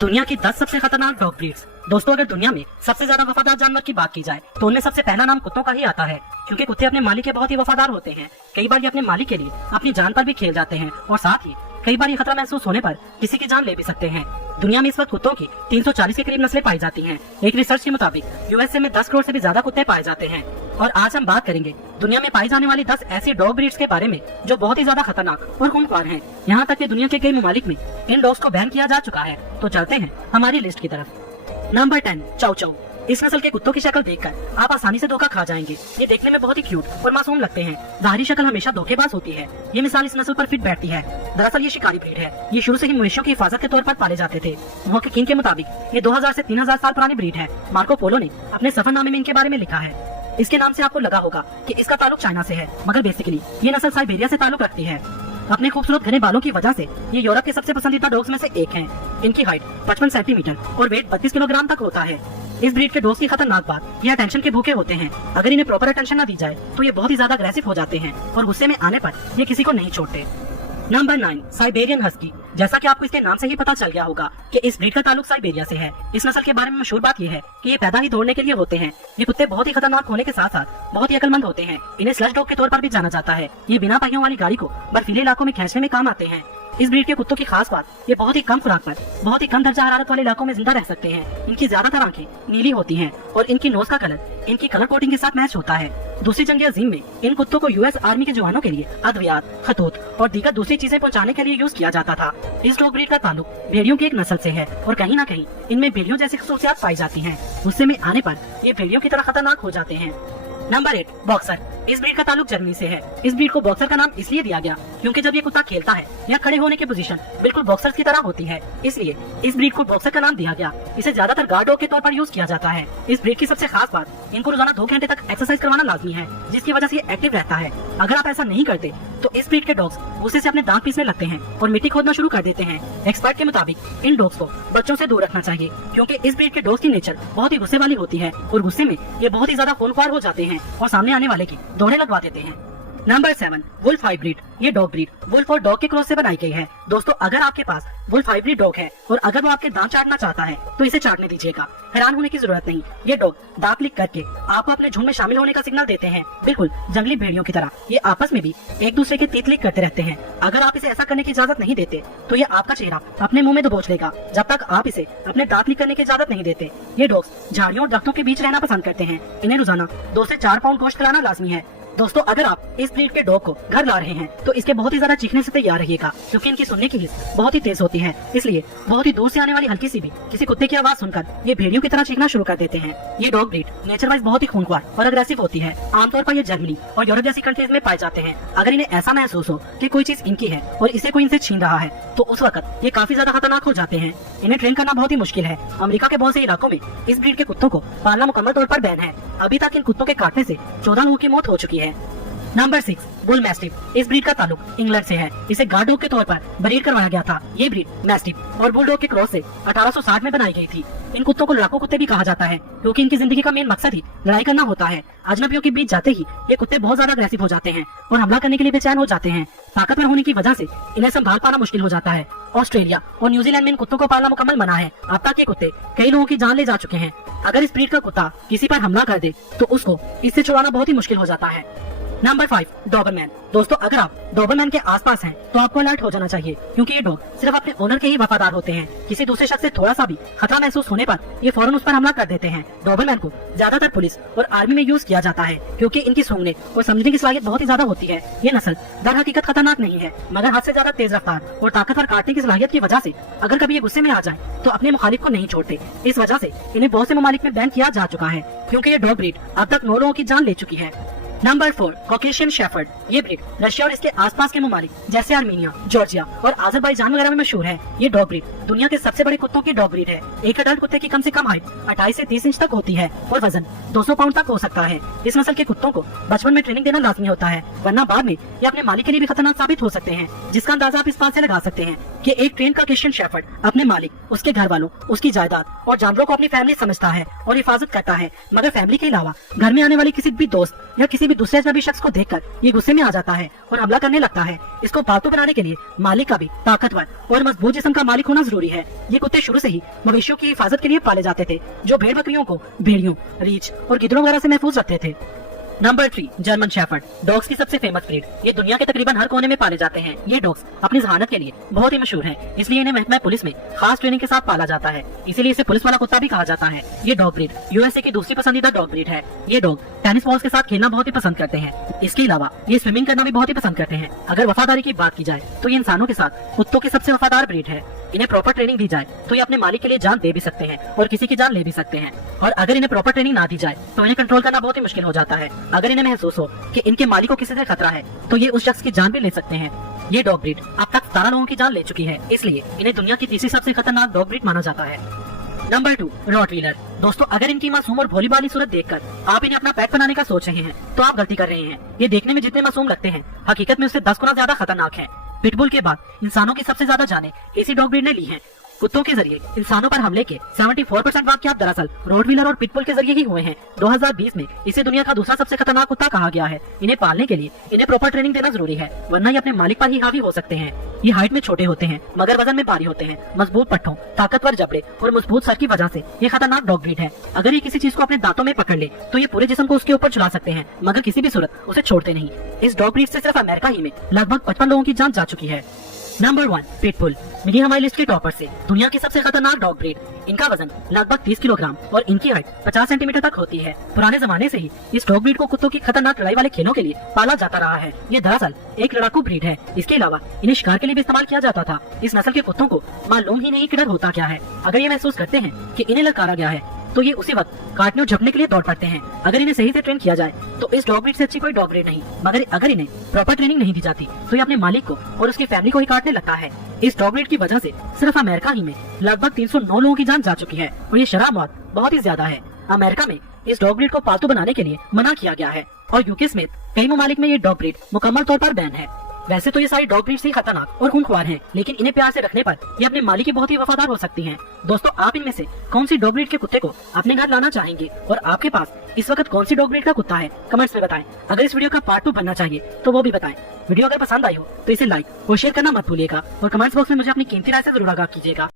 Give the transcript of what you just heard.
दुनिया की 10 सबसे खतरनाक डॉग ब्रीड्स। दोस्तों, अगर दुनिया में सबसे ज्यादा वफादार जानवर की बात की जाए तो उनमें सबसे पहला नाम कुत्तों का ही आता है, क्योंकि कुत्ते अपने मालिक के बहुत ही वफादार होते हैं। कई बार ये अपने मालिक के लिए अपनी जान पर भी खेल जाते हैं और साथ ही कई बार ये खतरा महसूस होने पर किसी की जान ले भी सकते हैं। दुनिया में इस वक्त कुत्तों की 340 के करीब नस्लें पाई जाती हैं। एक रिसर्च के मुताबिक यूएसए में 10 करोड़ से भी ज्यादा कुत्ते पाए जाते हैं। और आज हम बात करेंगे दुनिया में पाई जाने वाली 10 ऐसी डॉग ब्रीड्स के बारे में जो बहुत ही ज्यादा खतरनाक और खूंखार हैं। यहाँ तक कि दुनिया के कई ममालिक में इन डॉग्स को बैन किया जा चुका है। तो चलते हैं हमारी लिस्ट की तरफ। नंबर 10, चाउ चाउ। इस नस्ल के कुत्तों की शक्ल देखकर आप आसानी से धोखा खा जाएंगे। ये देखने में बहुत ही क्यूट और मासूम लगते हैं। जाहिरी शक्ल हमेशा धोखेबाज होती है। ये मिसाल इस नस्ल पर फिट बैठती है। दरअसल ये शिकारी ब्रीड है। ये शुरू से ही मवेशियों की हिफाजत के तौर पर पाले जाते थे। मुहक्किकीन के मुताबिक ये 2000 से 3000 साल पुरानी ब्रीड है। मार्को पोलो ने अपने सफरनामे में इनके बारे में लिखा है। इसके नाम से आपको लगा होगा कि इसका ताल्लुक चाइना से है, मगर बेसिकली ये नस्ल साइबेरिया से ताल्लुक रखती है। अपने खूबसूरत घने बालों की वजह से ये यूरोप के सबसे पसंदीदा डॉग्स में से एक हैं। इनकी हाइट 55 सेंटीमीटर और वेट 32 किलोग्राम तक होता है। इस ब्रीड के डॉग्स की खतरनाक बात ये अटेंशन के भूखे होते हैं। अगर इन्हें प्रॉपर अटेंशन न दी जाए तो ये बहुत ही ज्यादा अग्रेसिव हो जाते हैं और गुस्से में आने पर ये किसी को नहीं छोड़ते। Number 9, Siberian husky. जैसा कि आपको इसके नाम से ही पता चल गया होगा कि इस ब्रीड का ताल्लुक साइबेरिया से है। इस नस्ल के बारे में मशहूर बात यह है कि ये पैदा ही दौड़ने के लिए होते हैं। ये कुत्ते बहुत ही खतरनाक होने के साथ साथ बहुत ही अक्लमंद होते हैं। इन्हें स्लज डॉग के तौर पर भी जाना जाता है। ये बिना पहियों वाली गाड़ी को बर्फीले इलाकों में खींचने में काम आते हैं। इस ब्रीड के कुत्तों की खास बात ये बहुत ही कम खुराक पर बहुत ही कम दर्जा हरारत वाले इलाकों में जिंदा रह सकते हैं। इनकी ज्यादातर आंखें नीली होती हैं और इनकी नोज का कलर इनकी कलर कोडिंग के साथ मैच होता है। दूसरी जंग अजीम में इन कुत्तों को यूएस आर्मी के जवानों के लिए अद्वियात, खतूत और दीगर दूसरी चीजें पहुंचाने के लिए यूज किया जाता था। इस डॉग ब्रीड का ताल्लुक भेड़ियों की एक नस्ल से है और कहीं न कहीं इनमें भेड़ियों जैसी खसूसियात पाई जाती हैं। गुस्से में आने पर ये भेड़ियों की तरह खतरनाक हो जाते हैं। Number 8, boxer. इस ब्रीड का ताल्लुक जर्मनी से है। इस ब्रीड को बॉक्सर का नाम इसलिए दिया गया क्योंकि जब ये कुत्ता खेलता है या खड़े होने की पोजीशन बिल्कुल बॉक्सर्स की तरह होती है, इसलिए इस ब्रीड को बॉक्सर का नाम दिया गया। इसे ज्यादातर गार्ड डॉग के तौर पर यूज किया जाता है। इस ब्रीड की सबसे खास बात इनको रोजाना 2 घंटे तक एक्सरसाइज करवाना लाजमी है, जिसकी वजह से ये एक्टिव रहता है। अगर आप ऐसा नहीं करते तो इस ब्रीड के डॉग्स गुस्से से अपने दांत पीसने लगते हैं और मिट्टी खोदना शुरू कर देते हैं। एक्सपर्ट के मुताबिक इन डॉग्स को बच्चों से दूर रखना चाहिए क्योंकि इस ब्रीड के डॉग्स की नेचर बहुत ही गुस्से वाली होती है और गुस्से में ये बहुत ही ज्यादा खूंखार हो जाते हैं और सामने आने वाले की दौड़े लगवा देते हैं। Number 7, wolf hybrid. ये डॉग ब्रीड वुल्फ और डॉग के क्रॉस से बनाई गई है। दोस्तों, अगर आपके पास वुल्फ हाइब्रिड डॉग है और अगर वो आपके दांत चाटना चाहता है तो इसे चाटने दीजिएगा। हैरान होने की जरूरत नहीं। ये डॉग दांत लिक करके आपको अपने झुंड में शामिल होने का सिग्नल देते हैं। बिल्कुल जंगली भेड़ियों की तरह ये आपस में भी एक दूसरे के तीत लिक करते रहते हैं। अगर आप इसे ऐसा करने की इजाजत नहीं देते तो ये आपका चेहरा अपने मुंह में दबोच लेगा जब तक आप इसे अपने दांत लिक करने की इजाजत नहीं देते। ये डॉग्स झाड़ियों और दरख्तों के बीच रहना पसंद करते हैं। इन्हें रोजाना 2 से 4 पाउंड गोश्त खिलाना लाजमी है। दोस्तों, अगर आप इस ब्रीड के डॉग को घर ला रहे हैं तो इसके बहुत ही ज्यादा चीखने से तैयार रहिएगा क्योंकि इनकी सुनने की हिस्स बहुत ही तेज होती है। इसलिए बहुत ही दूर से आने वाली हल्की सी भी किसी कुत्ते की आवाज सुनकर ये भेड़ियों की तरह चीखना शुरू कर देते हैं। ये डॉग ब्रीड नेचर वाइज बहुत ही खूंखार और अग्रेसिव होती है। आमतौर पर ये जर्मनी और यूरोप जैसी कंट्रीज में पाए जाते हैं। अगर इन्हें ऐसा महसूस हो कि कोई चीज इनकी है और इसे कोई इनसे छीन रहा है तो उस वक्त ये काफी ज्यादा खतरनाक हो जाते हैं। इन्हें ट्रेन करना बहुत ही मुश्किल है। अमेरिका के बहुत से इलाकों में इस ब्रीड के कुत्तों को पालना मुकम्मल तौर पर बैन है। अभी तक इन कुत्तों के काटने से 14 लोगों की मौत हो चुकी है। Number 6, bull mastiff. इस ब्रीड का ताल्लुक इंग्लैंड से है। इसे गार्ड डॉग के तौर पर ब्रीड करवाया गया था। ये ब्रीड मैस्टिफ और बुलडॉग के क्रॉस से 1860 में बनाई गई थी। इन कुत्तों को लड़ाकू कुत्ते भी कहा जाता है क्योंकि इनकी जिंदगी का मेन मकसद ही लड़ाई करना होता है। अजनबियों के बीच जाते ही ये कुत्ते बहुत ज्यादा अग्रेसिव हो जाते हैं और हमला करने के लिए बेचैन हो जाते हैं। ताकतवर होने की वजह से इन्हें संभाल पाना मुश्किल हो जाता है। ऑस्ट्रेलिया और न्यूजीलैंड में इन कुत्तों को पालना मुकम्मल मना है। अब तक ये कुत्ते कई लोगों की जान ले जा चुके हैं। अगर इस ब्रीड का कुत्ता किसी पर हमला कर दे तो उसको इससे छुड़ाना बहुत ही मुश्किल हो जाता है। Number 5, Dobermann. दोस्तों, अगर आप डॉबरमैन के आसपास हैं तो आपको अलर्ट हो जाना चाहिए क्योंकि ये डॉग सिर्फ अपने ओनर के ही वफादार होते हैं। किसी दूसरे शख्स से थोड़ा सा भी खतरा महसूस होने पर ये फौरन उस पर हमला कर देते हैं। डॉबरमैन को ज्यादातर पुलिस और आर्मी में यूज किया जाता है क्योंकि इनकी सूंघने और समझने की सलाहियत बहुत ही ज्यादा होती है। ये नस्ल दर हकीकत खतरनाक नहीं है, मगर हद से ज्यादा तेज रफ्तार और ताकतवर काटने की सलाहियत की वजह से अगर कभी ये गुस्से में आ जाए तो अपने मुखालिफ को नहीं छोड़ते। इस वजह से इन्हें बहुत से ममालिक में बैन किया जा चुका है क्योंकि ये डॉग ब्रीड अब तक 9 लोगों की जान ले चुकी है। Number 4, Caucasian shepherd. ये ब्रीड रशिया और इसके आसपास के ममालिक जैसे आर्मीनिया, जॉर्जिया और अजरबैजान वगैरह में मशहूर है। ये डॉग ब्रीड दुनिया के सबसे बड़े कुत्तों की डॉग ब्रीड है। एक अडल्ट कुत्ते की कम से कम हाइट 28 से 30 इंच तक होती है और वजन 200 पाउंड तक हो सकता है। इस नस्ल के कुत्तों को बचपन में ट्रेनिंग देना लाजमी होता है, वरना बाद में ये अपने मालिक के लिए भी खतरनाक साबित हो सकते हैं। जिसका अंदाजा आप इस बात से लगा सकते हैं कि एक ट्रेन कॉकेशियन शेफर्ड अपने मालिक, उसके घर वालों, उसकी जायदाद और जानवरों को अपनी फैमिली समझता है और हिफाजत करता है, मगर फैमिली के अलावा घर में आने वाली किसी भी दोस्त या किसी भी दूसरे अजनबी शख्स को देखकर ये गुस्से में आ जाता है और हमला करने लगता है। इसको पालतू बनाने के लिए मालिक का भी ताकतवर और मजबूत जिस्म का मालिक होना जरूरी है। ये कुत्ते शुरू से ही मवेशियों की हिफाजत के लिए पाले जाते थे, जो भेड़ बकरियों को भेड़ियों, रीछ और गिद्धों वगैरह से महफूज रखते थे। नंबर 3, जर्मन शेफर्ड, डॉग्स की सबसे फेमस ब्रीड। ये दुनिया के तकरीबन हर कोने में पाले जाते हैं। ये डॉग्स अपनी जहानत के लिए बहुत ही मशहूर हैं, इसलिए इन्हें महकमा पुलिस में खास ट्रेनिंग के साथ पाला जाता है, इसीलिए इसे पुलिस वाला कुत्ता भी कहा जाता है। ये डॉग ब्रीड यूएसए की दूसरी पसंदीदा डॉग ब्रीड है। ये डॉग टेनिस बॉल्स के साथ खेलना बहुत ही पसंद करते हैं। इसके अलावा ये स्विमिंग करना भी बहुत ही पसंद करते हैं। अगर वफादारी की बात की जाए तो ये इंसानों के साथ कुत्तों की सबसे वफादार ब्रीड है। इन्हें प्रॉपर ट्रेनिंग दी जाए तो ये अपने मालिक के लिए जान दे भी सकते हैं और किसी की जान ले भी सकते हैं। और अगर इन्हें प्रॉपर ट्रेनिंग ना दी जाए तो इन्हें कंट्रोल करना बहुत ही मुश्किल हो जाता है। अगर इन्हें महसूस हो कि इनके मालिक को किसी से खतरा है तो ये उस शख्स की जान भी ले सकते हैं। ये डॉग ब्रीड अब तक 17 लोगों की जान ले चुकी है, इसलिए इन्हें दुनिया की तीसरी सबसे खतरनाक डॉग ब्रीड माना जाता है। Number 2, Rottweiler. दोस्तों, अगर इनकी मासूम और भोली भाली सूरत देखकर आप इन्हें अपना पेट बनाने का सोच रहे हैं तो आप गलती कर रहे हैं। ये देखने में जितने मासूम लगते हैं, हकीकत में उससे 10 गुना ज्यादा खतरनाक है। पिटबुल के बाद इंसानों की सबसे ज्यादा जानें इसी डॉग ब्रीड ने ली हैं। कुत्तों के जरिए इंसानों पर हमले के 74% वाकयात दरअसल रोटवीलर और पिटबुल के जरिए ही हुए हैं। 2020 में इसे दुनिया का दूसरा सबसे खतरनाक कुत्ता कहा गया है। इन्हें पालने के लिए इन्हें प्रॉपर ट्रेनिंग देना जरूरी है, वरना ये अपने मालिक पर ही हावी हो सकते हैं। ये हाइट में छोटे होते हैं मगर वजन में भारी होते हैं। मजबूत पट्टों, ताकतवर जबड़े और मजबूत सर की वजह से ये खतरनाक डॉग ब्रीड है। अगर ये किसी चीज को अपने दांतों में पकड़ ले तो ये पूरे जिस्म को उसके ऊपर चला सकते हैं, मगर किसी भी सूरत उसे छोड़ते नहीं। इस डॉग ब्रीड से सिर्फ अमेरिका ही में लगभग 55 लोगों की जान जा चुकी है। Number 1, pitbull. मिली हमारी लिस्ट के टॉपर से दुनिया की सबसे खतरनाक डॉग ब्रीड। इनका वजन लगभग 30 किलोग्राम और इनकी हाइट 50 सेंटीमीटर तक होती है। पुराने जमाने से ही इस डॉग ब्रीड को कुत्तों की खतरनाक लड़ाई वाले खेलों के लिए पाला जाता रहा है। ये दरअसल एक लड़ाकू ब्रीड है। इसके अलावा इन्हें शिकार के लिए भी इस्तेमाल किया जाता था। इस नस्ल के कुत्तों को मालूम ही नहीं कि डर होता क्या है। अगर ये महसूस करते हैं कि इन्हें ललकारा गया है तो ये उसी वक्त काटने और झपटने के लिए दौड़ पड़ते हैं। अगर इन्हें सही से ट्रेन किया जाए तो इस डॉग ब्रीड से अच्छी कोई डॉग ब्रीड नहीं, मगर अगर इन्हें प्रॉपर ट्रेनिंग नहीं दी जाती तो ये अपने मालिक को और उसकी फैमिली को ही काटने लगता है। इस डॉग ब्रीड की वजह से सिर्फ अमेरिका ही में लगभग 309 लोगों की जान जा चुकी है और ये शराब मौत बहुत ही ज्यादा है। अमेरिका में इस डॉग ब्रीड को पालतू बनाने के लिए मना किया गया है और यूके समेत कई ममालिक में ये डॉग ब्रीड मुकम्मल तौर पर बैन है। वैसे तो ये सारी डॉग ब्रीड से खतरनाक और खूंखार हैं, लेकिन इन्हें प्यार से रखने पर ये अपने मालिक की बहुत ही वफादार हो सकती हैं। दोस्तों, आप इनमें से कौन सी डॉग ब्रीड के कुत्ते को अपने घर लाना चाहेंगे और आपके पास इस वक्त कौन सी डॉग ब्रीड का कुत्ता है, कमेंट्स में बताएं। अगर इस वीडियो का पार्ट 2 बनना चाहिए तो वो भी बताएं। वीडियो अगर पसंद आई हो तो इसे लाइक और शेयर करना मत भूलिएगा और कमेंट्स बॉक्स में मुझे अपनी कीमती राय से जरूर आगाह कीजिएगा।